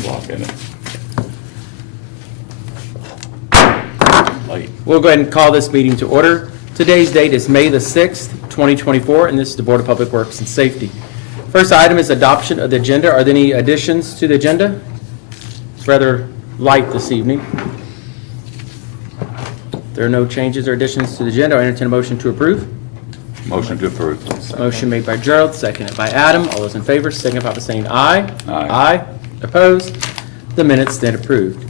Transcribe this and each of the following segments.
block in it. Late. We'll go ahead and call this meeting to order. Today's date is May the 6th, 2024, and this is the Board of Public Works and Safety. First item is adoption of the agenda. Are there any additions to the agenda? It's rather light this evening. There are no changes or additions to the agenda. I entertain a motion to approve. Motion to approve. Motion made by Gerald, seconded by Adam. All those in favor, signify by saying aye. Aye. Opposed? The minutes stand approved.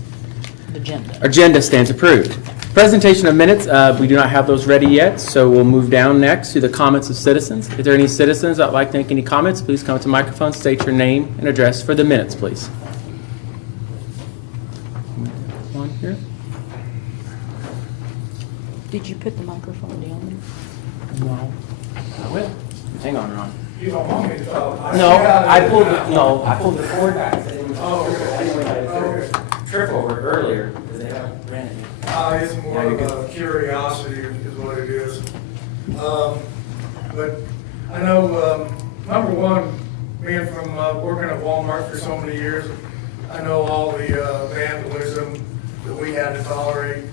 Agenda. Agenda stands approved. Presentation of minutes, we do not have those ready yet, so we'll move down next to the comments of citizens. If there are any citizens that would like to make any comments, please come to the microphone, state your name and address for the minutes, please. One here. Did you put the microphone down? No. I will. Hang on, Ron. You don't want me to talk? I pulled the cord back. Anyway, I trip over it earlier because they haven't ran it yet. It's more of a curiosity is what it is. But I know, number one, being from working at Walmart for so many years, I know all the vandalism that we had to tolerate.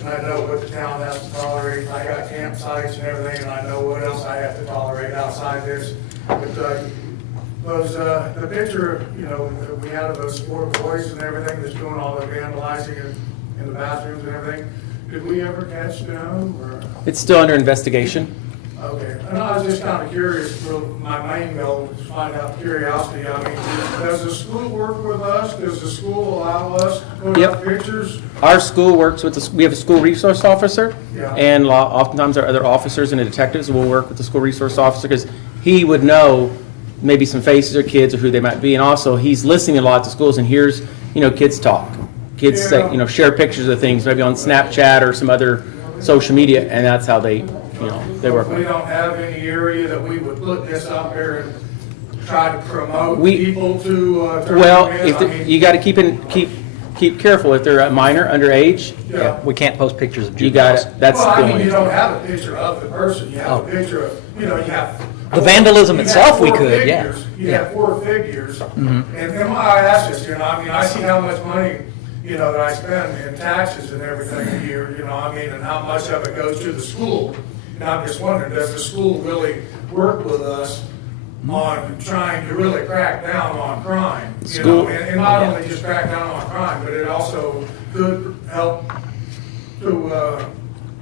And I know what the town has to tolerate. I got campsites and everything, and I know what else I have to tolerate outside this. But the picture, that we had of those four boys and everything that's doing all the vandalizing in the bathrooms and everything, did we ever catch them, or? It's still under investigation. Okay, and I was just kind of curious, for my main goal was to find out curiosity. I mean, does the school work with us? Does the school allow us to put Yep. up pictures? Our school works with we have a school resource officer, Yeah. and oftentimes our other officers and the detectives will work with the school resource officer because he would know maybe some faces or kids or who they might be. And also, he's listening a lot to schools and hears, kids talk. Kids say, Yeah. share pictures of things, maybe on Snapchat or some other social media, and that's how they work. We don't have any area that we would put this up there and try to promote We- people to turn Well, them in. if I mean, you got to keep careful if they're a minor, underage. Yeah. We can't post pictures of You got juveniles. it. That's Well, the I mean, only. you don't have a picture of the person, you have Oh. a picture of, you have. The vandalism you have itself we four could, yeah. figures. You Yeah. have four figures, and I ask this, I see how much money, that I spend in taxes and everything a year, and how much of it goes to the school. And I'm just wondering, does the school really work with us on trying to really crack down on crime? School- And not only just crack down on crime, but it also could help to,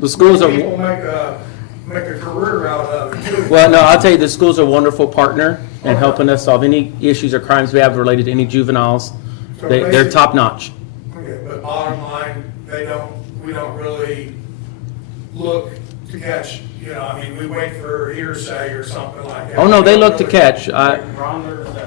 The schools are. people make a career out of it too. Well, no, I'll tell you, the school's a wonderful partner in helping us solve any issues or crimes we have related to any juveniles. So They're basically- top notch. Okay, but bottom line, we don't really look to catch, we wait for hearsay or something like that. Oh, no, We they don't look to really- catch. Ron,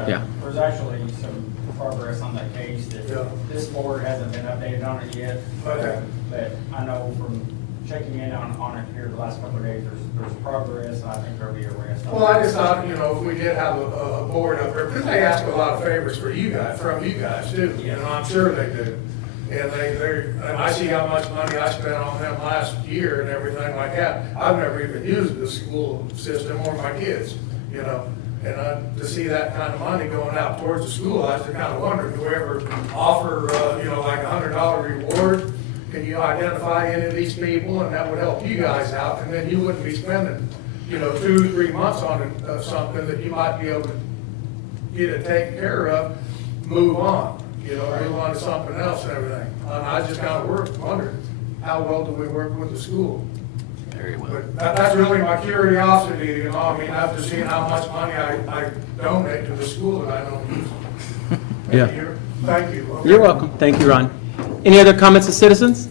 Yeah. there's actually some progress on that case Yeah. that this board hasn't been updated on it yet. Okay. But I know from checking in on it here the last couple of days, there's progress, and I think there'll be a rest. Well, I just thought, if we did have a board up there, because they ask a lot of favors from you guys too, I'm sure they do. And and I see how much money I spent on them last year and everything like that. I've never even used the school system or my kids, And to see that kind of money going out towards the school, I was kind of wondering, do we ever offer, like $100 reward? Can you identify any of these people, and that would help you guys out, and then you wouldn't be spending, 2-3 months on something that you might be able to get it taken care of, move on, move on to something else and everything. And I just kind of wondered, how well do we work with the school? Very well. But that's really my curiosity, after seeing how much money I donate to the school that I don't use. Yeah. Thank you. Okay. You're welcome. Thank you, Ron. Any other comments of citizens?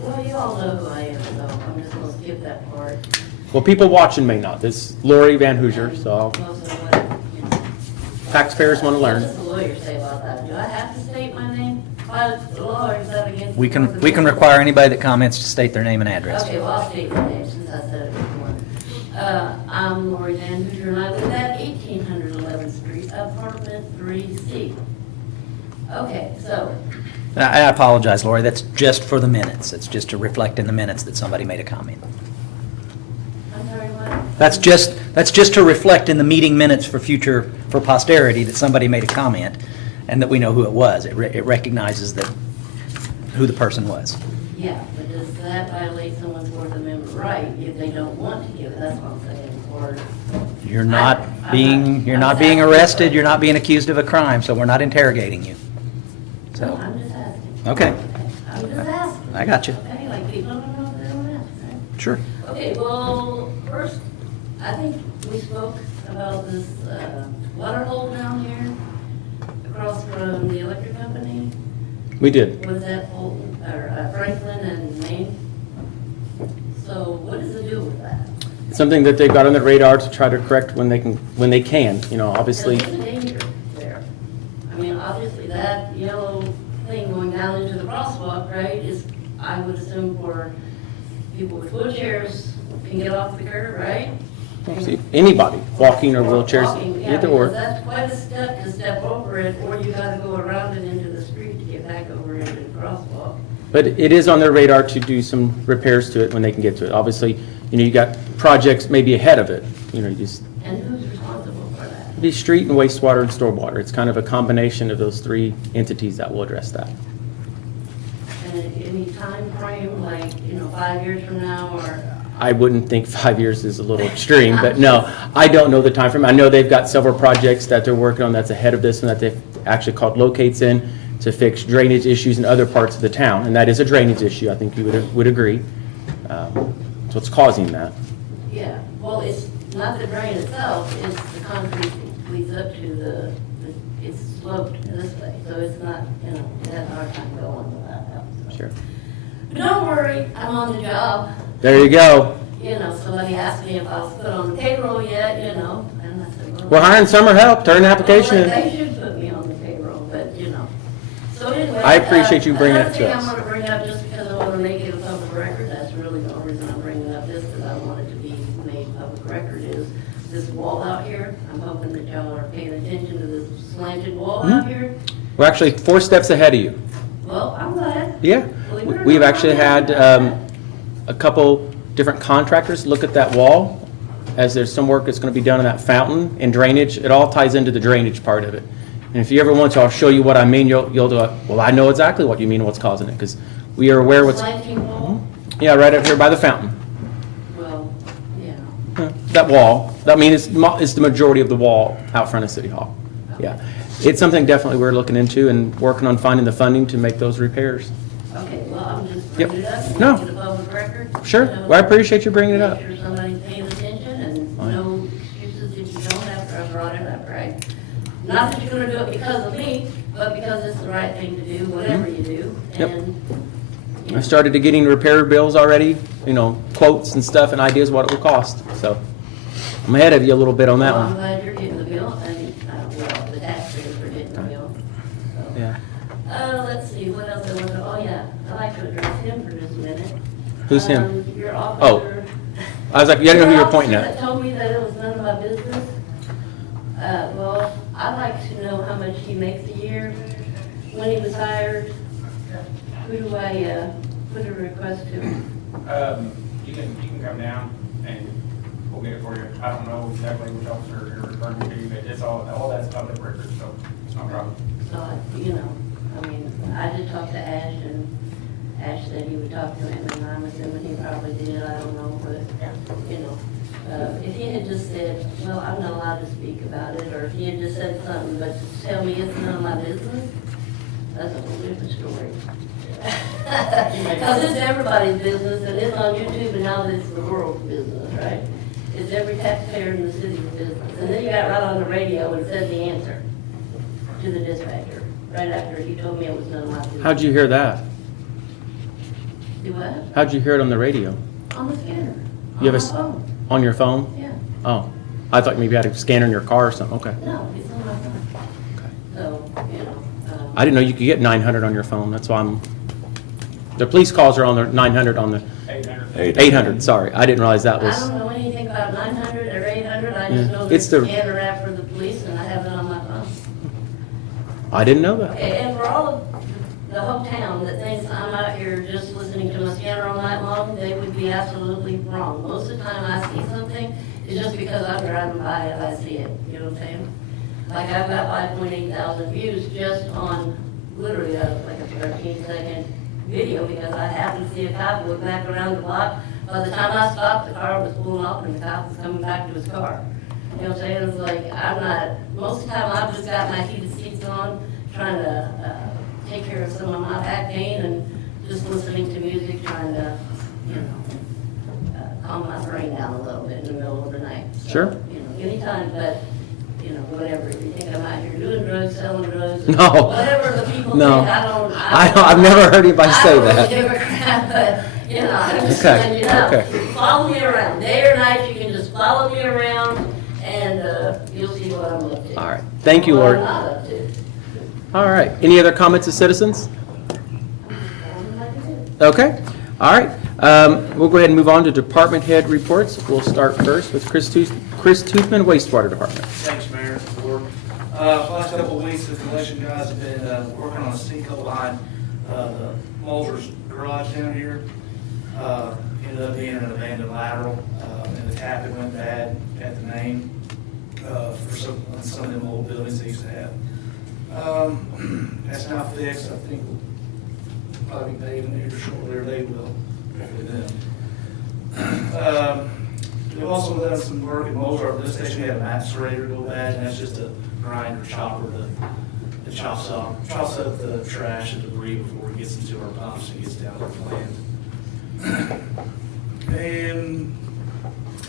Well, you all know who I am, so I'm just gonna skip that part. Well, people watching may not. This is Lori Van Hoosier, so Most of what, taxpayers want to what learn. does the lawyer say about that? Do I have to state my name? The lawyer, is that against? We can require anybody that comments to state their name and address. Okay, well, I'll state my name since I said it before. I'm Lori Van Hoosier, and I live at 1811th Street, apartment 3C. Okay, so, I apologize, Lori, that's just for the minutes. It's just to reflect in the minutes that somebody made a comment. I'm sorry, what? That's just to reflect in the meeting minutes for posterity that somebody made a comment and that we know who it was. It recognizes that, who the person was. Yeah, but does that violate someone's Fourth Amendment right if they don't want to give it? That's what I'm saying, or. You're not being arrested, you're not being accused of a crime, so we're not interrogating you. No, So, I'm just asking. okay, I'm just asking. I got you. Okay, like people don't know if they don't ask, right? Sure. Okay, well, first, I think we spoke about this water hole down here across from the electric company. We did. Was that Fulton, or Franklin and Maine? So what is the deal with that? It's something that they've got on their radar to try to correct when they can, you know, obviously. There's a danger there. I mean, obviously, that yellow thing going down into the crosswalk, right, is, I would assume, for people with wheelchairs can get off the curb, right? See, anybody, walking or Walking, wheelchairs, yeah, either because or. that's quite a step to step over it, or you gotta go around it into the street to get back over into the crosswalk. But it is on their radar to do some repairs to it when they can get to it. Obviously, you know, you got projects maybe ahead of it, you know, you just, And who's responsible for that? be street and wastewater and stormwater. It's kind of a combination of those three entities that will address that. And any time frame, like, 5 years from now, or? I wouldn't think 5 years is a little extreme, but no, I don't know the timeframe. I know they've got several projects that they're working on that's ahead of this and that they've actually called locates in to fix drainage issues in other parts of the town. And that is a drainage issue, I think you would agree. That's what's causing that. Yeah, well, it's not the drain itself, it's the concrete that leads up to it's sloped this way, so it's not, it has a hard time going without help. So. Sure. But don't worry, I'm on the job. There you go. Somebody asked me if I was put on the payroll yet, and I said, well. We're hiring summer help. Turn an application Well, in. they should put me on the payroll, but. So anyway. I appreciate you bringing it to Another us. thing I want to bring up, just because I want to make it a public record, that's really the only reason I'm bringing up this, because I want it to be made public record, is this wall out here. I'm hoping that y'all are paying attention to this slanted wall out here. We're actually 4 steps ahead of you. Well, I'm glad. Yeah. Believe it or We've not, actually I'm had glad. a couple different contractors look at that wall, as there's some work that's going to be done on that fountain and drainage. It all ties into the drainage part of it. And if you ever want to, I'll show you what I mean. You'll do it. Well, I know exactly what you mean and what's causing it, because we are aware what's, Slanting wall? yeah, right up here by the fountain. Well, yeah. That wall, I mean, it's the majority of the wall out front of City Hall. Yeah. It's something definitely we're looking into and working on finding the funding to make those repairs. Okay, well, I'm just Yep. bringing it up. and No. making it a public record. Sure. Well, I appreciate you bringing it up. Make sure somebody's paying attention and Fine. no excuses if you don't after I brought it up, right? Not that you're gonna do it because of me, but because it's the right thing to do, whatever you do. Yep. And, I started to getting repair bills already, quotes and stuff and ideas what it will cost. So I'm ahead of you a little bit on that well, I'm one. glad you're getting the bill, well, the taxpayers are getting the bill. So. Yeah. Let's see, what else I want to, oh yeah, I'd like to address him for just a minute. Who's him? Your Oh. officer. I was like, you didn't know who you're Your pointing officer at. that told me that it was none of my business. Well, I'd like to know how much he makes a year, when he was hired. Who do I, put a request to? You can come down and we'll get it for you. I don't know exactly which officer you're referring to, but it's all that's public record, so it's no problem. So, I did talk to Ash, and Ash said he would talk to him, and I'm assuming he probably did, I don't know, but, if he had just said, well, I'm not allowed to speak about it, or if he had just said something, but to tell me it's none of my business, that's a whole different story. Because it's everybody's business, and it's on YouTube, and now it's the world's business, right? It's every taxpayer in the city's business. And then you got right on the radio and said the answer to the dispatcher, right after he told me it was none of my business. How'd you hear that? Do what? How'd you hear it on the radio? On the scanner. You have On a my phone. On your phone? Yeah. Oh, I thought maybe you had a scanner in your car or something. Okay. No, it's on my phone. Okay. So, I didn't know you could get 900 on your phone. That's why the police calls are on the 900 on the 800. 800. Sorry, I didn't realize that I was. don't know anything about 900 or 800. I just Yeah. know It's there's the- a scanner app for the police, and I have it on my phone. I didn't know that. Okay, and for all of the whole town that thinks I'm out here just listening to my scanner all night long, they would be absolutely wrong. Most of the time I see something, it's just because I'm driving by it, I see it, you know what I'm saying? Like I've got 5.8 thousand views just on literally like a 13-second video because I happened to see a cop look back around the block. By the time I stopped, the car was pulling off and the cop was coming back to his car. You know what I'm saying? It's like, I'm not, most of the time I've just got my heated seats on, trying to take care of some of my back pain and just listening to music, trying to, you know, calm my brain down a little bit in the middle of the night. So, Sure. You know, anytime, but, you know, whatever, if you think I'm out here doing drugs, selling drugs, No. whatever the people No. think, I've never heard anybody say I that. don't give a crap, but, you know, I'm just Okay, letting you know. okay. Follow me around, day or night, you can just follow me around, and you'll see what I'm up to. All right. Thank you, What Lord. I'm not up to. All right. Any other comments of citizens? Okay. All right. We'll go ahead and move on to department head reports. We'll start first with Chris Toothman, wastewater department. Thanks, Mayor, for last couple of weeks, the collection guys have been working on a sinkhole behind the Mulder's garage down here. Ended up being an abandoned lateral, and the tap went bad at the main for some of them old buildings they used to have. That's now fixed. I think we'll probably be paving here shortly, or they will, hopefully then. We've also done some work at Mulder, our lift station. We had a macerator go bad, and that's just a grinder chopper that chops up the trash and debris before it gets into our pumps and gets down to the plant. And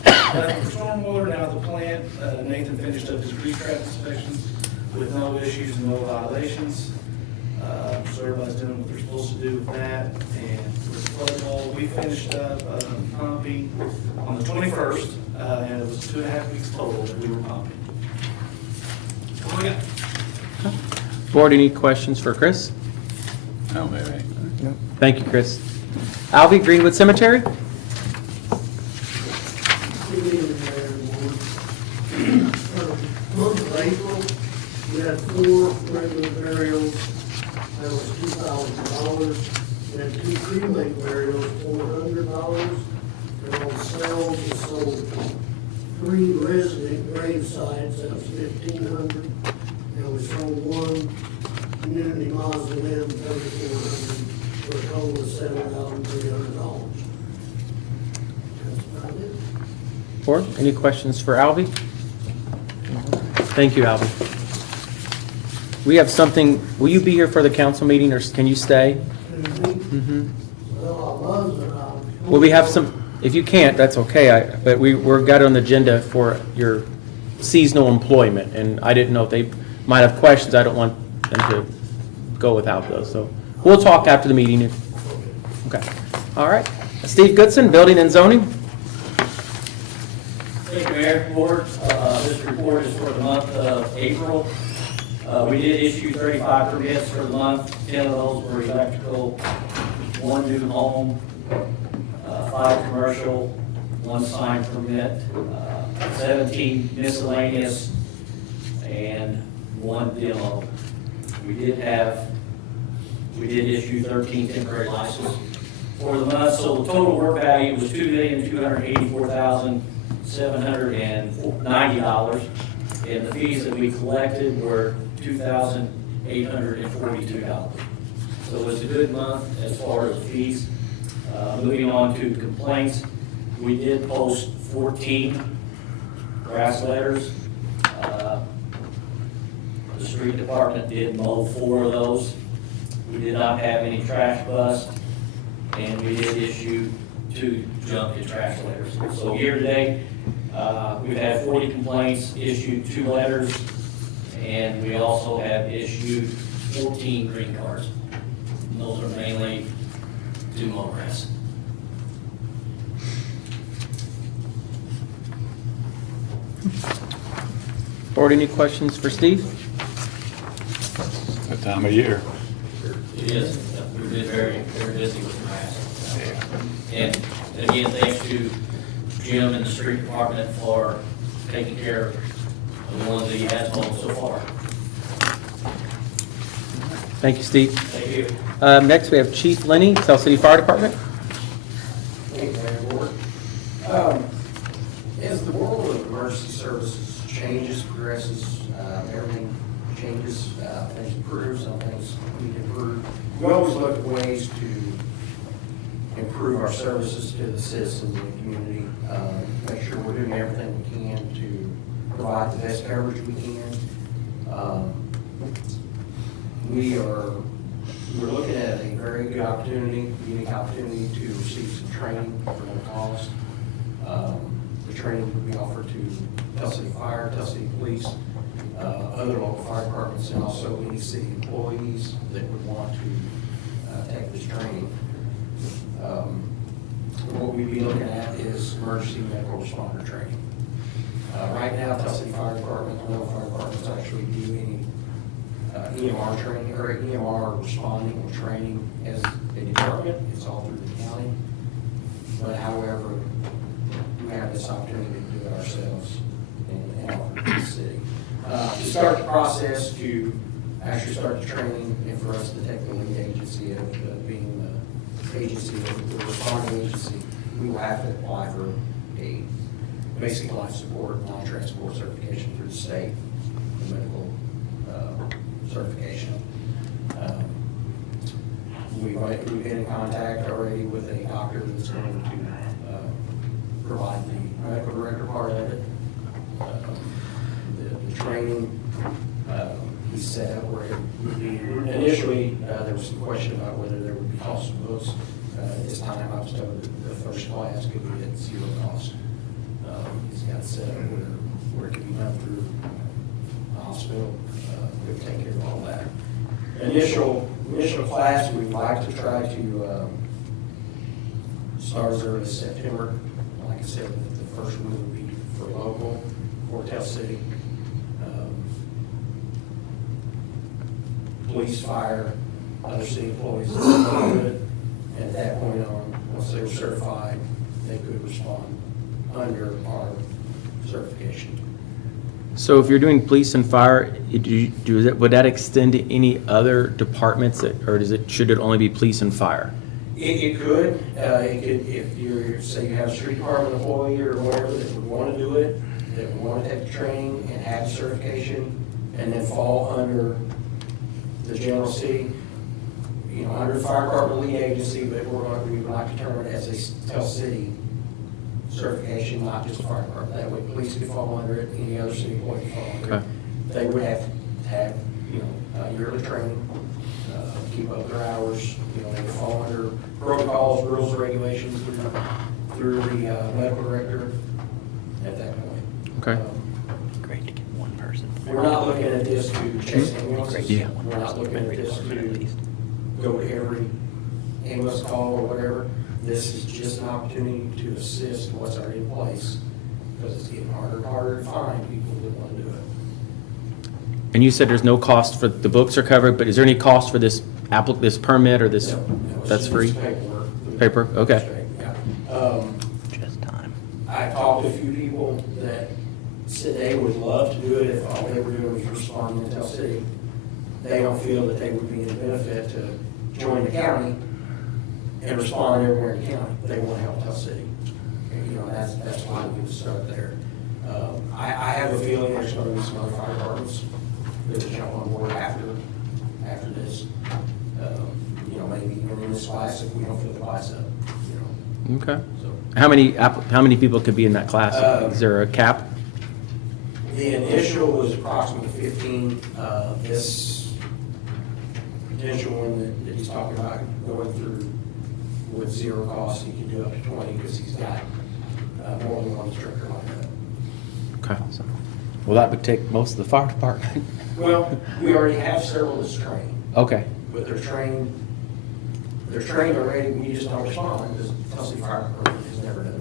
for stormwater now at the plant, Nathan finished up his grease trap inspections with no issues and no violations. So everybody's doing what they're supposed to do with that. And with the flood wall, we finished up pumping on the 21st, and it was 2.5 weeks total that we were pumping. What we got? Board, any questions for Chris? No, maybe. Thank you, Chris. Alvy, Greenwood Cemetery? Month of April, we had 4 regular burials, that was $2,000. We had 2 cremate burials, $400. And on sales, we sold 3 resident gravesites, that was $1,500. And we sold 1 community mausoleum, $3,400, for a total of $7,300. That's about it. Board, any questions for Alvy? Thank you, Alvy. We have something, will you be here for the council meeting, or can you stay? Mhm. Well, I was, but I. Well, we have some, if you can't, that's okay, but we're got it on the agenda for your seasonal employment, and I didn't know if they might have questions. I don't want them to go without those, so we'll talk after the meeting. Okay, all right. Steve Goodson, Building and Zoning. Thank you, Mayor, Board. This report is for the month of April. We did issue 35 permits for the month. 10 of those were electrical, 1 new home, 5 commercial, 1 sign permit, 17 miscellaneous, and 1 demo. We did issue 13 temporary licenses for the month, so the total work value was $2,284,790, and the fees that we collected were $2,842. So it was a good month as far as fees. Moving on to complaints, we did post 14 grass letters. The street department did mow 4 of those. We did not have any trash bust, and we did issue 2 junk and trash letters. So year-to-date, we've had 40 complaints, issued 2 letters, and we also have issued 14 green cards. And those are mainly to mow grass. Board, any questions for Steve? That time of year. It is, we've been very, very busy with grass. And again, thanks to Jim and the street department for taking care of the ones that he has mowed so far. Thank you, Steve. Thank Thank you. Next, we have Chief Lenny, Tell City Fire Department. Thank you, Mayor Ward. As the world of emergency services changes, progresses, everything changes, things improve, some things we can improve. We always look at ways to improve our services to the citizens of the community, make sure we're doing everything we can to provide the best coverage we can. We're looking at a very good opportunity, unique opportunity to receive some training for no cost. The training would be offered to Tell City Fire, Tell City Police, other local fire departments, and also any city employees that would want to take this training. What we'd be looking at is emergency medical responder training. Right now, Tell City Fire Department, no fire departments actually do any EMR training, or EMR responding or training as a department. It's all through the county. But however, we have this opportunity to do it ourselves and offer it to the city. To start the process, to actually start the training, and for us to take the lead agency of being the agency, the responding agency, we will have to apply for a basic life support, non-transport certification through the state, the medical certification. We've been in contact already with a doctor that's going to provide the medical director part of it. The training, he set up where it would be, initially, there was some question about whether there would be cost of books. At this time, I was told that the first class could be at zero cost. He's got it set up where it could be done through the hospital. We'll take care of all that. Initial class, we'd like to try to start as early as September. Like I said, the first one would be for local, for Tell City. Police, fire, other city employees that would do it. And at that point on, once they were certified, they could respond under our certification. So if you're doing police and fire, would that extend to any other departments, or should it only be police and fire? It could, if you're, say you have a street department employee or whatever that would want to do it, that would want to take the training and have the certification, and then fall under the general city, under the fire department lead agency, but we would like to term it as a Tell City certification, not just the fire department. That way police could fall under it, any other city employee could fall under it. They would have to have, yearly training, keep up their hours, they would fall under protocols, rules, and regulations through the medical director at that point. Okay. Great to get one person. We're not looking at this to chase ambulances. Yeah. We're not looking at this to go to every ambulance call or whatever. This is just an opportunity to assist what's already in place, because it's getting harder and harder to find people that want to do it. And you said there's no cost for, the books are covered, but is there any cost for this permit or this? No, it's That's just free? paperwork. Paper, okay. Yeah. Just time. I talked to a few people that said they would love to do it if all they were doing was responding to Tell City. They don't feel that they would be in benefit to join the county and respond everywhere in the county. They want to help Tell City. And, that's why we would start there. I have a feeling there's going to be some other fire departments that will jump on board after this. Maybe even in this class if we don't fill the class up. Okay. So How many people could be in that class? Is there a cap? the initial was approximately 15. This potential one that he's talking about going through with zero cost, he can do up to 20 because he's got more than one instructor like that. Okay. Well, that would take most of the fire department. Well, we already have several that's trained, Okay. but they're trained already. We just don't respond because Tell City Fire Department has never done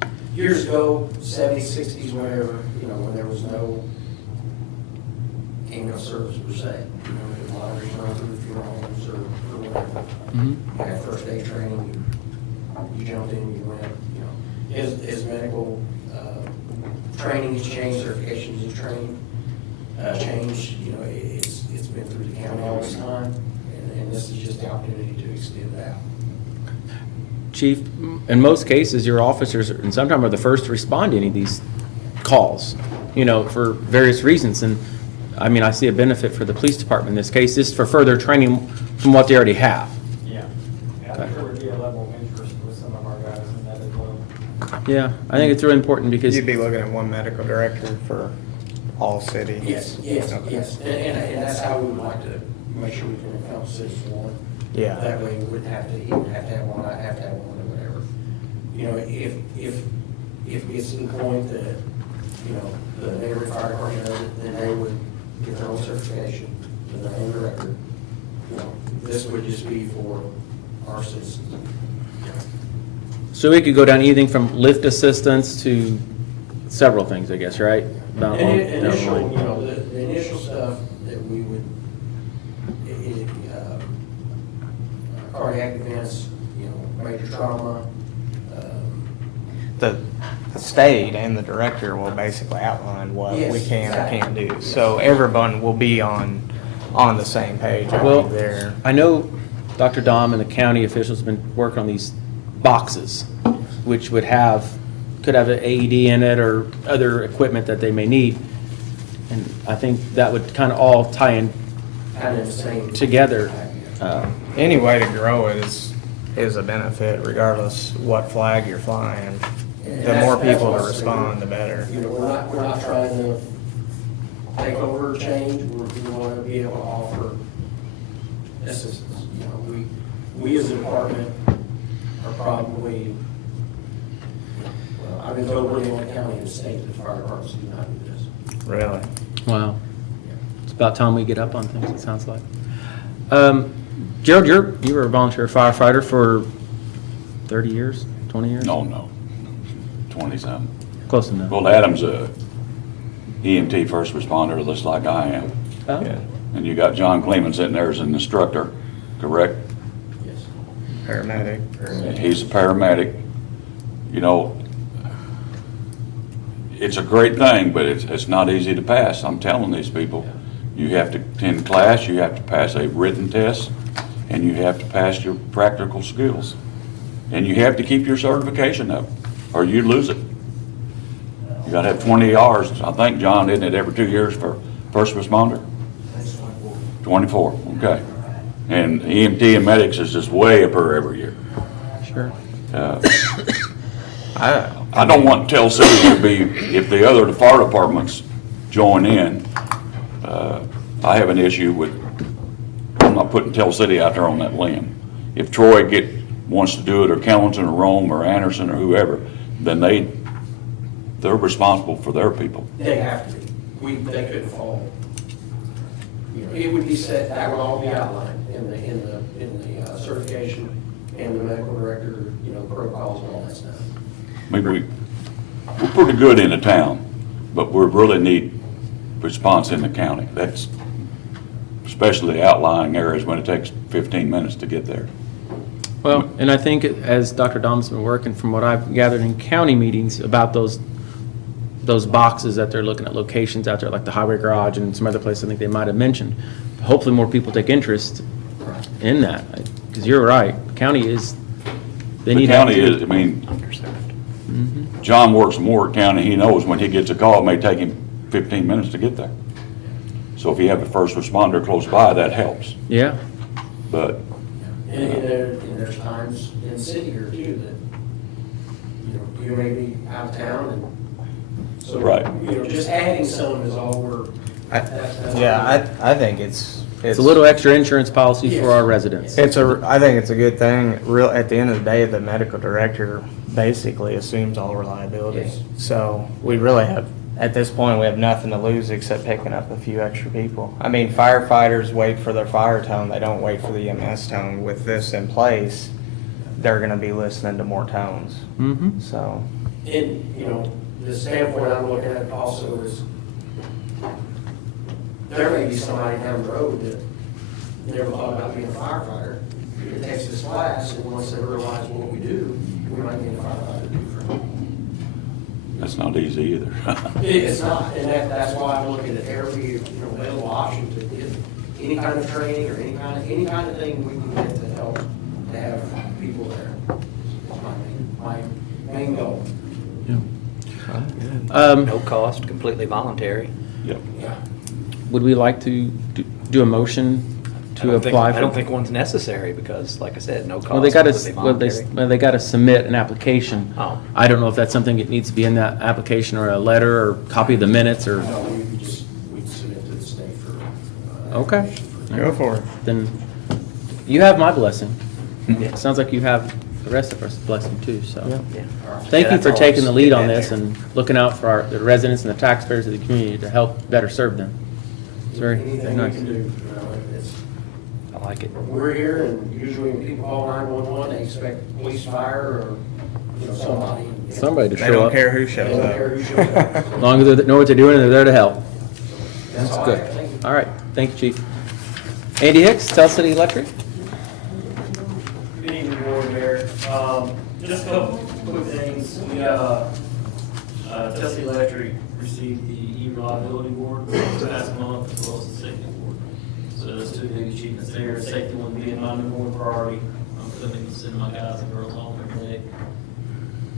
that. Years ago, 70s, 60s, whatever, when there was no ambulance service per se, a lot of return through funeral homes or whatever. Mhm. You had first aid training, you jumped in, you went, his medical training has changed, certifications has changed, it's been through the county all this time, and this is just the opportunity to extend that. Chief, in most cases, your officers, and sometimes are the first to respond to any of these calls, you know, for various reasons. And, I mean, I see a benefit for the police department in this case, just for further training from what they already have. Yeah. Yeah, Okay. there would be a level of interest with some of our guys in that as well. Yeah, I think it's really important because, You'd be looking at one medical director for all city. Yes, yes, yes, and that's how we would like to make sure we can encompass this one. Yeah. That way we wouldn't have to, he would have to have one, I'd have to have one, or whatever. You know, if it gets to the point that, you know, the neighborhood fire department does it, then they would get their own certification to their own director. You know, this would just be for our citizens. so we could go down anything from lift assistance to several things, I guess, right? Down along- down the Initial, line. you know, the initial stuff that we would, cardiac events, you know, major trauma, The state and the director will basically outline what we Yes, can or exactly. can't do. So everyone will be on the same page. I Well, think there. I know Dr. Dom and the county officials have been working on these boxes, which could have an AED in it or other equipment that they may need. And I think that would kind of all tie in kind of the same. together. Any way to grow it is a benefit regardless what flag you're flying. And The more that's people to what's respond, the better. You know, we're not trying to take over or change, we want to be able to offer assistance. You know, we as a department are probably, well, I've been told we're the only county in the state that fire departments do not do this. Really. Wow. It's about time we get up on things, it sounds like. Gerald, you were a volunteer firefighter for 30 years, 20 years? No, 20-something. Close enough. Well, Adam's a EMT first responder, just like I am. Oh, Yeah. And you got John Cleveland sitting there as an instructor, correct? Yes. Paramedic. He's a paramedic. You know, it's a great thing, but it's not easy to pass. I'm telling these people, you have to attend class, you have to pass a written test, and you have to pass your practical skills. And you have to keep your certification up, or you lose it. You gotta have 20 hours, I think, John, isn't it, every 2 years for first responder? 24, okay. And EMT and medics is just way up there every year. sure. I don't want Tell City to be, if the other fire departments join in, I have an issue with, I'm not putting Tell City out there on that limb. If Troy wants to do it, or Kellington, or Rome, or Anderson, or whoever, then they're responsible for their people. They have to be. They couldn't fall. You know, it would be set, that would all be outlined in the certification and the medical director, you know, protocols and all that stuff. I mean, we're pretty good in the town, but we really need response in the county. That's especially outlying areas when it takes 15 minutes to get there. Well, and I think as Dr. Dom's been working, from what I've gathered in county meetings about those boxes that they're looking at, locations out there like the highway garage and some other places I think they might have mentioned. Hopefully more people take interest in that, because you're right, county is, they The need. county is, I mean, John works in Warwick County, he knows when he gets a call, it may take him 15 minutes to get there. So if you have a first responder close by, that helps. Yeah, But And there's times in the city here too that, you know, you may be out of town and so, Right. you know, just adding some is all we're. that's all Yeah, I think it's it's a little extra insurance policy for our residents. I think it's a good thing. At the end of the day, the medical director basically assumes all reliability. Yes. So we really have, at this point, we have nothing to lose except picking up a few extra people. I mean, firefighters wait for their fire tone. They don't wait for the EMS tone. With this in place, they're gonna be listening to more tones. Mm-hmm. So, And, you know, the standpoint I'm looking at also is, there may be somebody down the road that never thought about being a firefighter, that takes this class, and once they realize what we do, we might be a firefighter too. that's not easy either. It's not, and that's why I'm looking at every, you know, available option to get any kind of training or any kind of thing we can get to help to have people there. It's my main goal. No cost, completely voluntary. Yep. Yeah. Would we like to do a motion to apply for? I don't think one's necessary because, like I said, no cost, Well, they got completely to, voluntary. they got to submit an application. Oh. I don't know if that's something that needs to be in that application or a letter or copy of the minutes or, No, we'd submit to the state for. okay. Go for it. Then you have my blessing. It sounds like you have the rest of us blessing too, so. Yeah. Thank Yeah, you for that's all I taking the was lead getting on at this there. and looking out for the residents and the taxpayers of the community to help better serve them. It's very, very Anything we nice. can do, it's, I like it. we're here and usually when people call 911, they expect police, fire, or, somebody. Somebody to They show don't up. care who They shows don't care who up. shows up. As long as they know what they're doing and they're there to help. That's all I Good. have. Thank you. All right, thank you, Chief. Andy Hicks, Tell City Electric. Good evening, Board Mayor. Just a couple quick things. We, Telsey Electric received the E-Reliability Award last month, as well as the Safety Award. So those two big achievements there. Safety one being my number one priority. I'm going to send my guys and girls home every day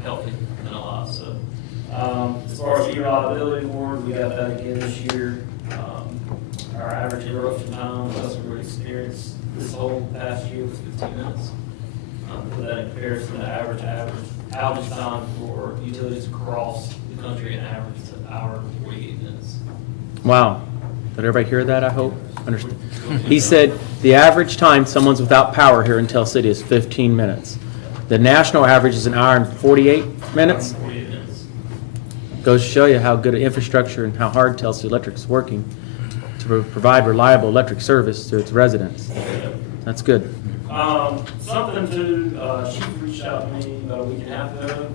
healthy and alive. So, as far as E-Reliability Award, we got that again this year. Our average interruption time, customer experience this whole past year was 15 minutes. Put that in comparison to average outage time for utilities across the country, an average is an hour and 48 minutes. Wow. Did everybody hear that, I hope? Understand. He said the average time someone's without power here in Tell City is 15 minutes. The national average is an hour and 48 minutes. 48 minutes. Goes to show you how good an infrastructure and how hard Tell City Electric is working to provide reliable electric service to its residents. That's good. Something too, Chief reached out to me about a week and a half ago,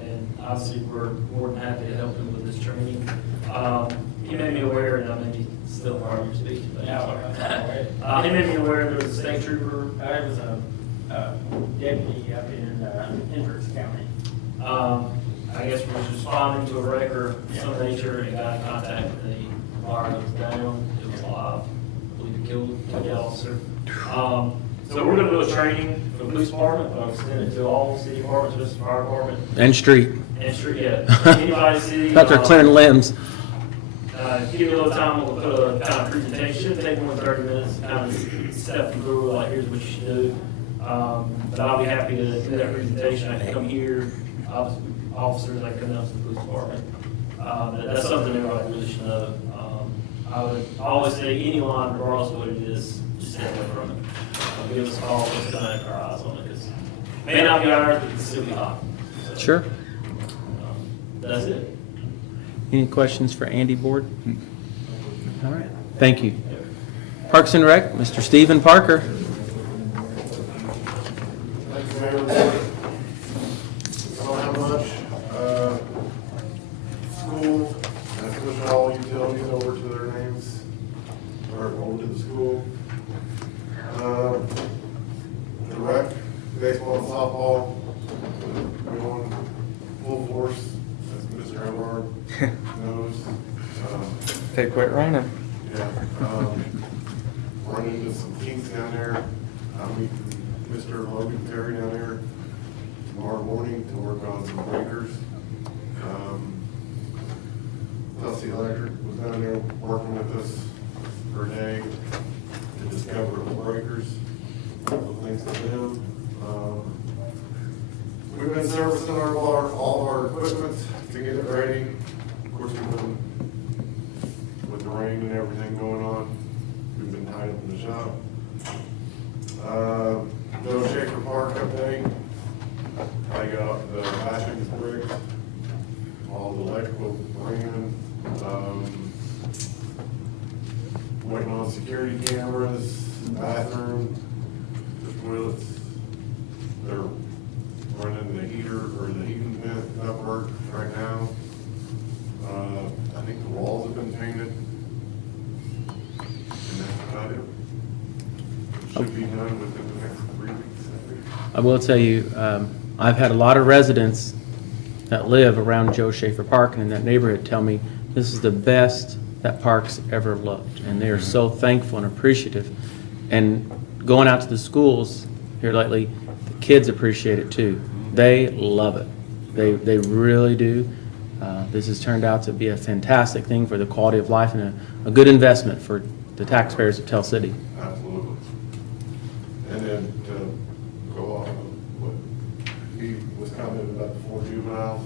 and obviously we're more than happy to help him with this training. He made me aware, and I may be still hard to speak to, but he made me aware there was a state trooper. I was a deputy up in Hendricks County. I guess was responding to a wreck or some nature and got in contact with the bar that was down. It was live. I believe it killed the officer. So we're gonna do a training for the police department, but I'll extend it to all city departments, just the fire department, And street. and street, yeah. Anybody city. Thought they're clearing limbs. Give me a little time, we'll put a kind of presentation, shouldn't take more than 30 minutes, kind of step them through, like, here's what you should do. But I'll be happy to do that presentation, I can come here, officers, I can come down to the police department. That's something everybody really should know. I would always say anyone, regardless of what it is, just stay away from it. Give us a call, let's kind of have our eyes on it, because it may not be ours, but it's still be hot. So, Sure. That's it. Any questions for Andy, Board? All right, thank you. Parks and Rec, Mr. Stephen Parker. Thank you, Mayor. I don't have much. School, I switched all utilities over to their names, or over to the school. The rec, baseball and softball, going full force, as Mr. Everard knows. If it quit raining. Yeah, running into some kinks down there. I'm meeting Mr. Logan Terry down there tomorrow morning to work on some breakers. Telsey Electric was down there working with us for a day to discover the breakers. So thanks to them. We've been servicing all of our equipment to get it ready. Of course, we've been, with the rain and everything going on, we've been tied up in the shop. Joe Schaefer Park update. I got the flashings bricked, all the electrical ran, waiting on security cameras, bathroom, the toilets. They're running the heater or the heating vent ductwork right now. I think the walls have been painted. And that's about it. Should be done within the next 3 weeks, I think. I will tell you, I've had a lot of residents that live around Joe Schaefer Park and in that neighborhood tell me this is the best that park's ever looked. And they are so thankful and appreciative. And going out to the schools here lately, the kids appreciate it too. They love it. They really do. This has turned out to be a fantastic thing for the quality of life and a good investment for the taxpayers of Tell City. Absolutely. And then to go off of what he was commenting about the 4 juveniles,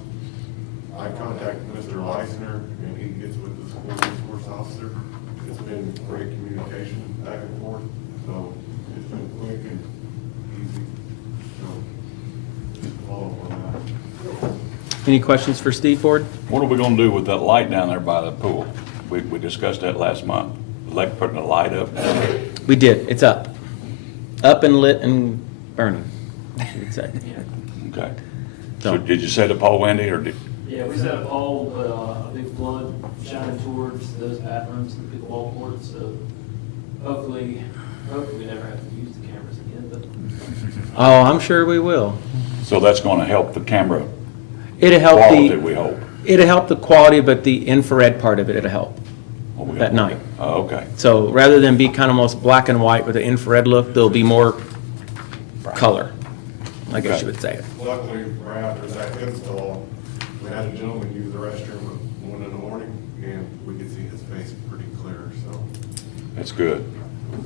I contacted Mr. Leisner, and he gets with the school resource officer. It's been great communication back and forth, so it's been quick and easy. So, just follow up on that. Any questions for Steve Ford? What are we gonna do with that light down there by the pool? We discussed that last month, like putting a light up. We did. It's up. Up and lit and burning, you would say. Okay. So did you set a pole, Wendy, or did? Yeah, we set up all, a big flood shining towards those bathrooms and the pickleball courts, so hopefully we never have to use the cameras again, but. Oh, I'm sure we will. So that's gonna help the camera It'll help quality, we hope. It'll help the quality, but the infrared part of it'll help at night. Oh, okay. So rather than be kind of almost black and white with an infrared look, there'll be more color, I guess you would say. Luckily, right after that install, we had a gentleman use the restroom at 1 in the morning, and we could see his face pretty clear, so. That's good.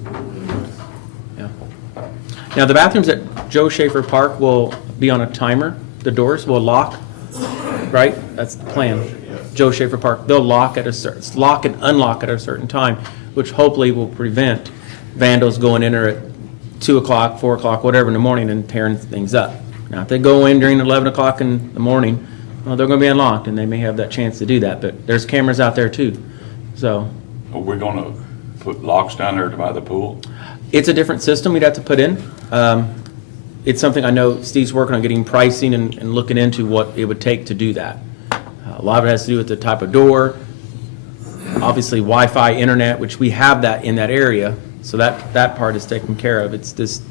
Really nice. Yeah. Now, the bathrooms at Joe Schaefer Park will be on a timer. The doors will lock, right? That's the plan. Joe Schaefer Park, they'll lock at lock and unlock at a certain time, which hopefully will prevent vandals going in there at 2 o'clock, 4 o'clock, whatever in the morning and tearing things up. Now, if they go in during 11 o'clock in the morning, well, they're going to be unlocked, and they may have that chance to do that. But there's cameras out there too. So Are we gonna put locks down there by the pool? it's a different system we'd have to put in. It's something I know Steve's working on getting pricing and looking into what it would take to do that. A lot of it has to do with the type of door, obviously Wi-Fi, internet, which we have that in that area, so that part is taken care of. It's just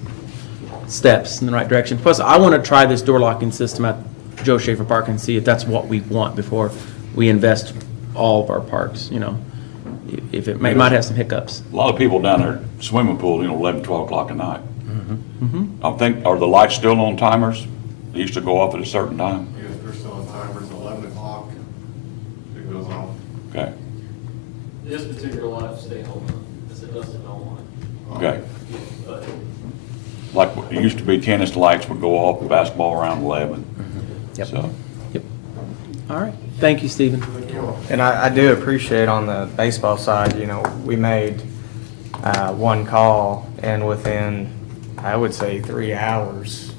steps in the right direction. Plus, I want to try this door locking system at Joe Schaefer Park and see if that's what we want before we invest all of our parks, you know. If it might have some hiccups. A lot of people down there swimming pool, 11, 12 o'clock at night. I think, are the lights still on timers? They used to go off at a certain time? Yes, they're still on timers, 11 o'clock, it goes off. Okay, This particular light stay on, as it doesn't on. okay. But Like, it used to be tennis lights would go off, basketball around 11. Yep. So, Yep. All right. Thank you, Stephen. And I do appreciate on the baseball side, we made one call, and within, I would say, 3 hours,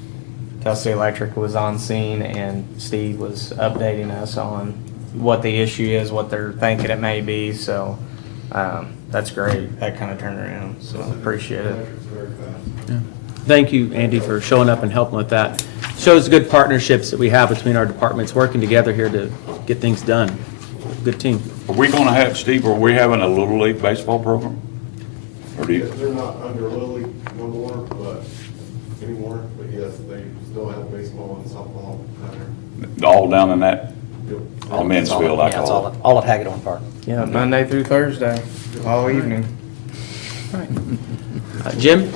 Telsey Electric was on scene, and Steve was updating us on what the issue is, what they're thinking it may be. So that's great, that kind of turnaround. So appreciate it. Yeah. Thank you, Andy, for showing up and helping with that. Shows good partnerships that we have between our departments working together here to get things done. Good team. are we gonna have, Steve, are we having a Little League baseball program? Or do you, They're not under Lily no more, but anymore, but yes, they still have baseball and softball down there. all down in that, Yep. all Mansfield, I Yeah, it's call it? all at Hagedorn Park. Yeah, Monday through Thursday, all evening. All right. Jim?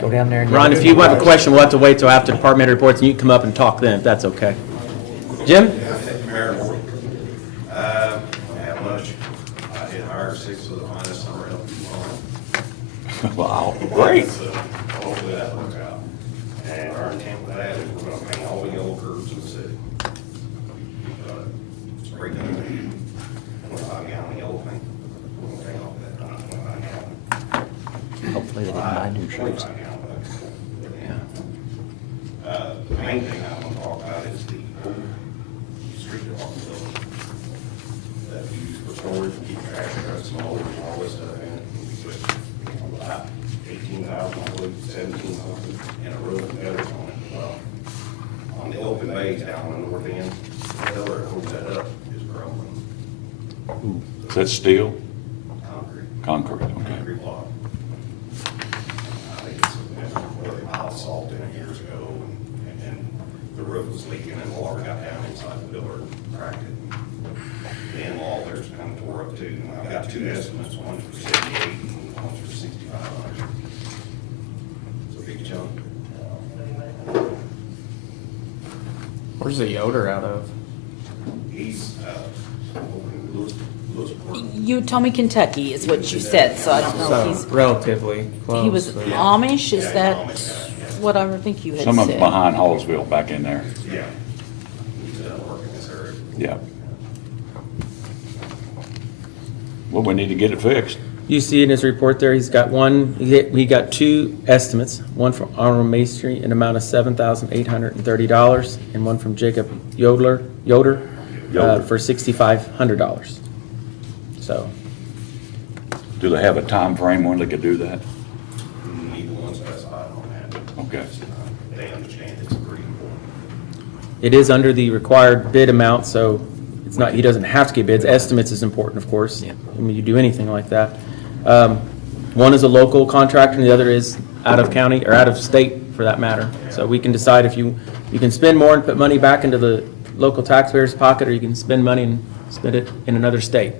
Go down there and. Ron, if you have a question, we'll have to wait till after departmental reports, and you can come up and talk then, if that's okay. Jim? Not much. I did hire 6 of the finest summer help people on. Wow, great. So hopefully that works out. And our intent with that is we're gonna paint all the yellow curves in the city. Spray down. 25-gallon yellow paint. We're gonna paint all that, 25-gallon. Hopefully they didn't buy new shirts. The main thing I want to talk about is the street department building that we use for storage, keep trash, trucks, and all this stuff in it. We put about 18,000, I believe, 17 something, and a roof and gutters on it as well. On the open bays down on the north end, the pillar that holds that up is crumbling. Is that steel? Concrete. Concrete, okay. Concrete block. I think it's where they piled salt in it years ago, and the roof was leaking and water got down inside the pillar and cracked it. and all theirs kind of tore up too. And I've got two estimates, one for 78 and one for 6,500. It's a big chunk. Where's the Yoder out of? He's, Lewisport. You told me Kentucky is what you said, so I don't know if So relatively close. he was so- Amish, is Yeah, that Amish, yeah. what I think you had said? Some of them behind Hallsville back in there. Yeah. He's working this area. Yeah. Well, we need to get it fixed. You see in his report there, he's got he got two estimates, one from Arnold Masonry in amount of $7,830, and one from Jacob Yoder for $6,500. So, Do they have a time frame when they could do that? Neither one specified on that. Okay. They understand it's pretty important. it is under the required bid amount, so it's not, he doesn't have to get bids. Estimates is important, of course. I mean, you do anything like that. One is a local contractor, and the other is out of county, or out of state, for that matter. So we can decide if you can spend more and put money back into the local taxpayer's pocket, or you can spend money and spend it in another state.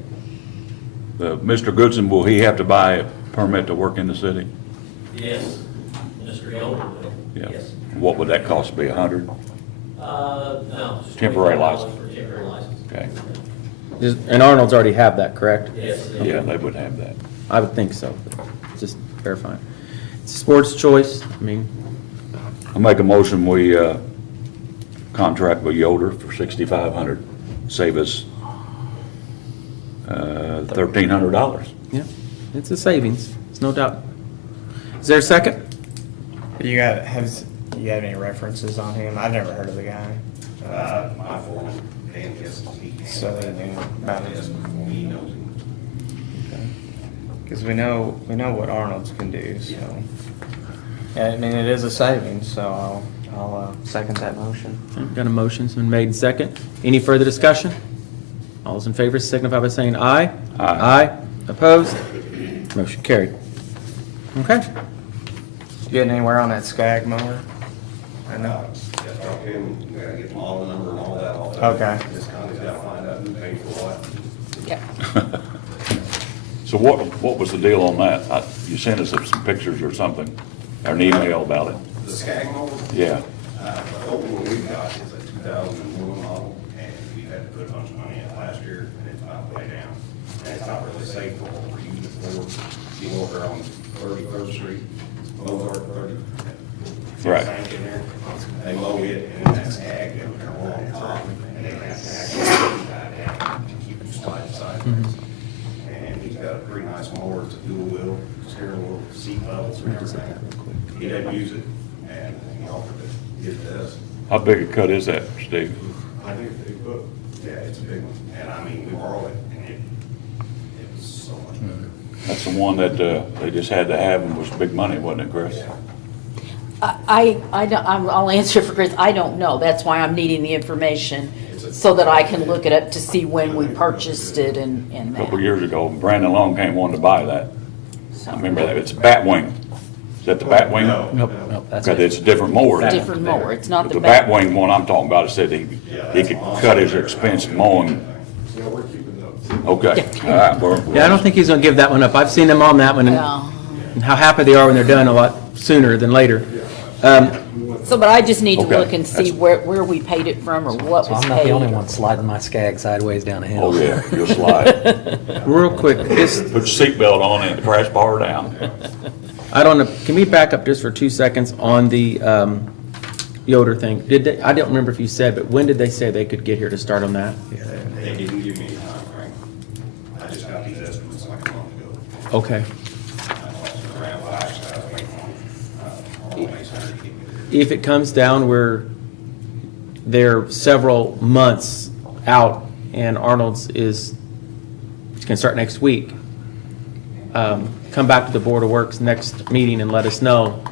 Mr. Goodson, will he have to buy a permit to work in the city? Yes, Mr. Yoder will. Yeah. Yes. What would that cost, be $100? No. just Temporary $25 license. For temporary license. Okay. And Arnold's already have that, correct? Yes. Yeah, they would have that. I would think so, but just verifying. It's a sports choice, I mean, I make a motion, we contract with Yoder for $6,500, save us $1,300. yeah, it's a savings, there's no doubt. Is there a second? You got, you have any references on him? I've never heard of the guy. My foreman, Dan Kissel, he can. So they knew about it. He knows him. Because we know what Arnold's can do, so. Yeah, I mean, it is a savings, so I'll second that motion. Got a motion's been made and second. Any further discussion? All those in favor signify by saying aye. Aye. Aye. Opposed? Motion carried. Okay. You getting anywhere on that Skag mower? I know. Just talk to him, we gotta get the model number and all that, Okay. This company's gotta find out who paid for what. Yeah. So what was the deal on that? You sent us some pictures or something, or an email about it. The Skag mower? Yeah. The old one we got is a 2001 model, and we had to put a bunch of money in it last year, and it's about way down. And it's not really safe for what we're using it for. You go over on 33rd Street, Mozart 30. Right. Sank in there. They load it, and then that Skag, they would come along top, and they have to actually put that down to keep it slide sideways. And he's got a pretty nice mower, it's a dual wheel, steering wheel, seat belts, and everything. He doesn't use it, and he offered to get this. How big a cut is that, Steve? I think it's a big book. Yeah, it's a big one, and I mean, we borrowed it, and it was so much better. That's the one that they just had to have and was big money, wasn't it, Chris? I'll answer for Chris. I don't know. That's why I'm needing the information so that I can look it up to see when we purchased it and A that. couple years ago, Brandon Long came wanting to buy that. I remember that. It's a Batwing. Is that the Batwing? No. Nope, that's Because it's a different mower. It's a different mower. It's not But the the Batwing one I'm talking about, it said he could cut his expense mowing. Yeah, we're keeping those. Okay, all right. Yeah, I don't think he's gonna give that one up. I've seen them on that one, Yeah. and how happy they are when they're done a lot sooner than later. So, but I just need to Okay, look and see that's- where we paid it from or what So was I'm not the only paid. one sliding my Skag sideways down a hill. Oh, yeah, you'll slide. Real quick, just, Put your seatbelt on and crash bar down. I don't know, can we back up just for 2 seconds on the Yoder thing? I don't remember if you said, but when did they say they could get here to start on that? They didn't give me a time frame. I just got these estimates like a month ago. Okay. Around 5,000, waiting on, Masonry to give me If it comes down where they're several months out and Arnold's can start next week, come back to the Board of Works next meeting and let us know.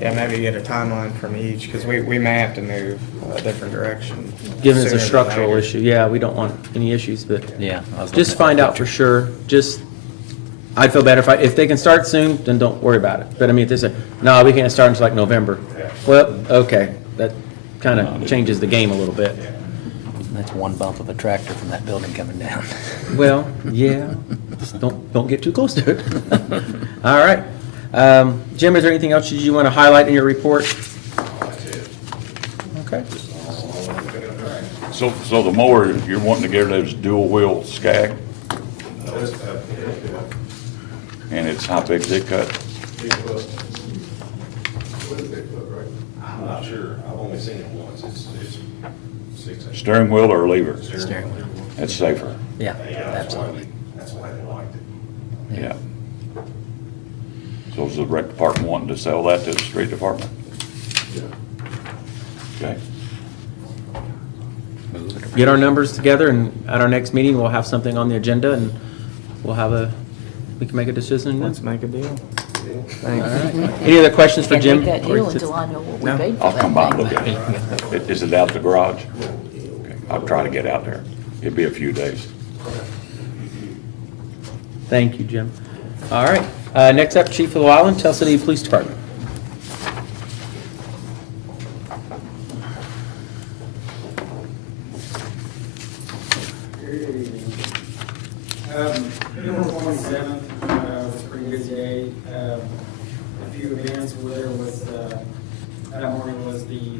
Yeah, maybe get a timeline from each, because we may have to move a different direction. Given it's sooner a than structural later. issue, yeah, we don't want any issues, but Yeah. I was just looking at find that out for picture. sure. Just, I'd feel better if they can start soon, then don't worry about it. But I mean, if they say, no, we can't start until like November. Well, okay, that kind of changes the game a little bit. That's one bump of a tractor from that building coming down. Well, yeah, just don't get too close to it. All right. Jim, is there anything else you want to highlight in your report? Okay. So the mower, you're wanting to get rid of those dual wheel Skag? And it's how big's it cut? I'm not sure, I've only seen it once, it's 6 inches. Steering wheel or lever? Steering wheel. That's safer. Yeah, That's why absolutely. that's why they liked it. Yeah. So is the rec department wanting to sell that to the street department? Okay. Get our numbers together, and at our next meeting, we'll have something on the agenda, and we can make a decision then. Let's make a deal. All right. Any other questions for Can't Jim? make that deal until I know what we No? paid for I'll that come by and thing. look at it. Is it out the garage? Okay. I'll try to get out there. It'll be a few days. Thank you, Jim. All right. Next up, Chief of the Island, Tell City Police Department. Good evening. April 27th was a pretty busy day. A few events were there was, that morning was the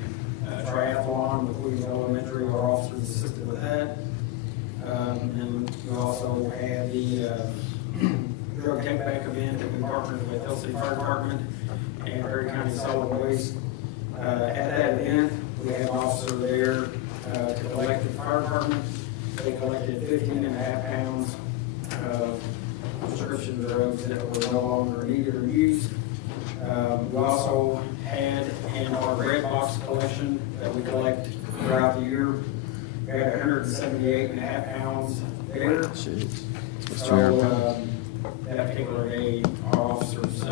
triathlon with Williams Elementary. Our officers assisted with that. And we also had the drug take-back event that we partnered with Hill City Fire Department and Perry County Solid Waste. At that event, we had an officer there to collect the fire department. They collected 15.5 pounds of prescription drugs that were no longer needed or used. We also had in our red box collection that we collect throughout the year, we had 178.5 pounds there. So that particular day, our officers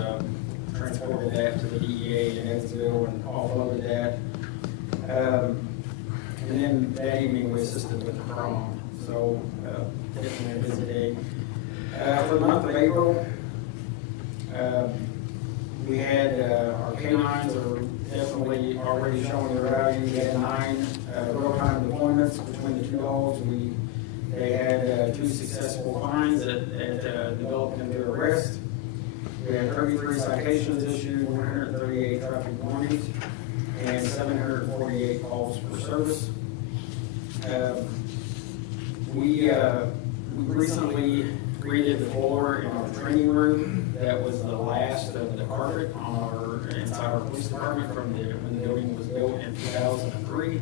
transported that to the DEA in Evansville and offloaded that. And then that evening, we assisted with the prom. So definitely a busy day. For the month of April, we had our canines are definitely already showing their value. We had 9 real-time deployments between the 2 dogs. They had 2 successful finds that developed into arrest. We had 33 citations issued, 138 traffic warnings, and 748 calls for service. We recently redid the floor in our training room. That was the last of the carpet on inside our police department from when the building was built in 2003.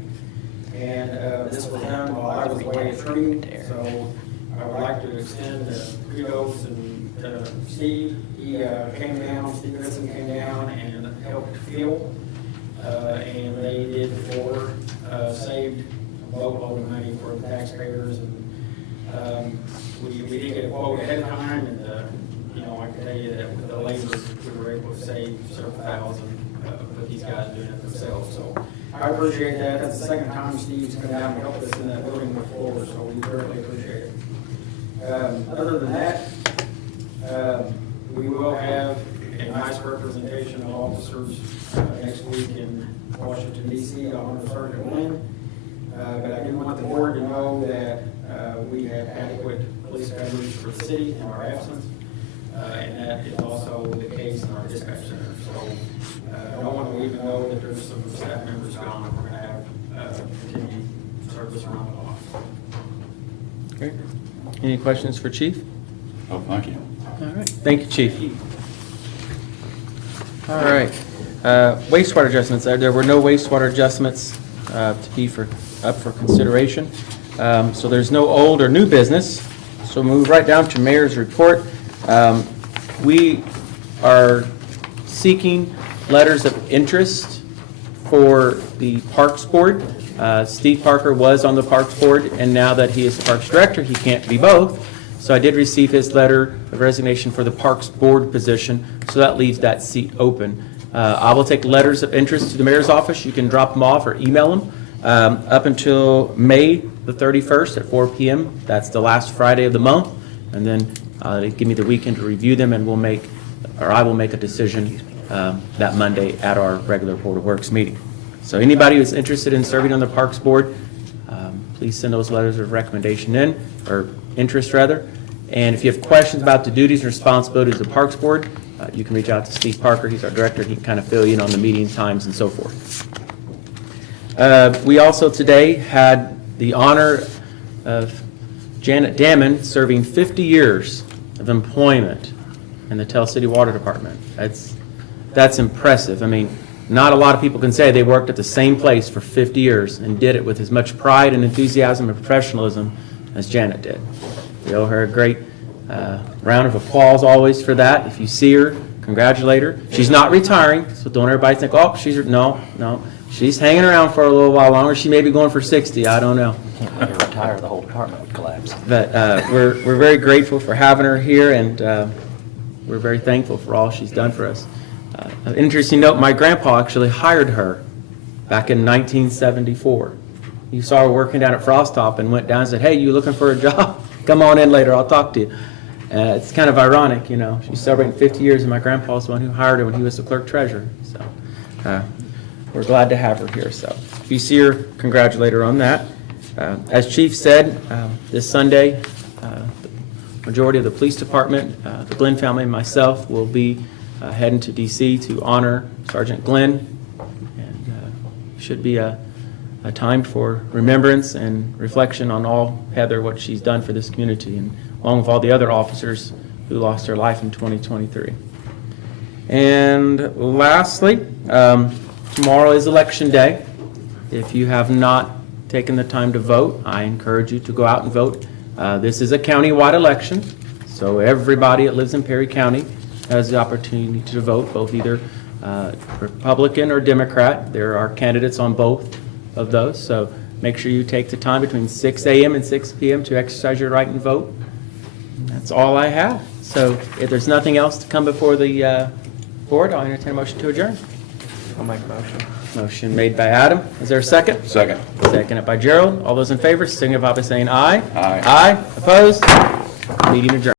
And this was done while I was away at training. So I would like to extend kudos and Steve. He came down, Steve Vincent came down and helped fill. And they did the floor, saved a boatload of money for the taxpayers. And we did get a quote ahead of time, and I can tell you that with the labor, we were able to save several thousand with these guys doing it themselves. So I appreciate that. That's the second time Steve's come down and helped us in that building with floors, so we certainly appreciate it. Other than that, we will have a nice representation of officers next week in Washington DC. I'll honor Sergeant Lynn. But I do want the board to know that we have adequate police coverage for the city in our absence. And that is also the case in our dispatch center. So I don't want to even know that there's some staff members gone. We're going to have continued service around the clock. Great. Any questions for Chief? Oh, thank you. All right. Thank you, Chief. All right. Wastewater adjustments. There were no wastewater adjustments to be up for consideration. So there's no old or new business. So move right down to Mayor's report. We are seeking letters of interest for the Parks Board. Steve Parker was on the Parks Board, and now that he is the Parks Director, he can't be both. So I did receive his letter of resignation for the Parks Board position, so that leaves that seat open. I will take letters of interest to the Mayor's office. You can drop them off or email them up until May the 31st at 4 p.m. That's the last Friday of the month, and then give me the weekend to review them, and I will make a decision that Monday at our regular Board of Works meeting. So anybody who's interested in serving on the Parks Board, please send those letters of recommendation in, or interest rather. And if you have questions about the duties and responsibilities of the Parks Board, you can reach out to Steve Parker. He's our director. He can kind of fill you in on the meeting times and so forth. We also today had the honor of Janet Damon serving 50 years of employment in the Tell City Water Department. That's impressive. I mean, not a lot of people can say they worked at the same place for 50 years and did it with as much pride and enthusiasm and professionalism as Janet did. We owe her a great round of applause always for that. If you see her, congratulate her. She's not retiring, so don't everybody think, oh, no. She's hanging around for a little while longer. She may be going for 60, I don't know. Can't let her retire, the whole department would collapse. But we're very grateful for having her here, and we're very thankful for all she's done for us. An interesting note, my grandpa actually hired her back in 1974. He saw her working down at Frost Top and went down and said, hey, you looking for a job? Come on in later, I'll talk to you. It's kind of ironic, you know. She's celebrating 50 years, and my grandpa was the one who hired her when he was the clerk treasurer. So we're glad to have her here. So if you see her, congratulate her on that. As Chief said, this Sunday, the majority of the police department, the Glenn family, and myself will be heading to D.C. to honor Sergeant Glenn. And should be a time for remembrance and reflection on all Heather, what she's done for this community, and along with all the other officers who lost their life in 2023. And lastly, tomorrow is Election Day. If you have not taken the time to vote, I encourage you to go out and vote. This is a county-wide election, so everybody that lives in Perry County has the opportunity to vote, both either Republican or Democrat. There are candidates on both of those, so make sure you take the time between 6 a.m. and 6 p.m. to exercise your right and vote. That's all I have. So if there's nothing else to come before the board, I'll entertain a motion to adjourn. I'll make a motion. Motion made by Adam. Is there a second? Second. Seconded by Gerald. All those in favor signify by saying aye. Aye. Aye. Opposed? Meeting adjourned.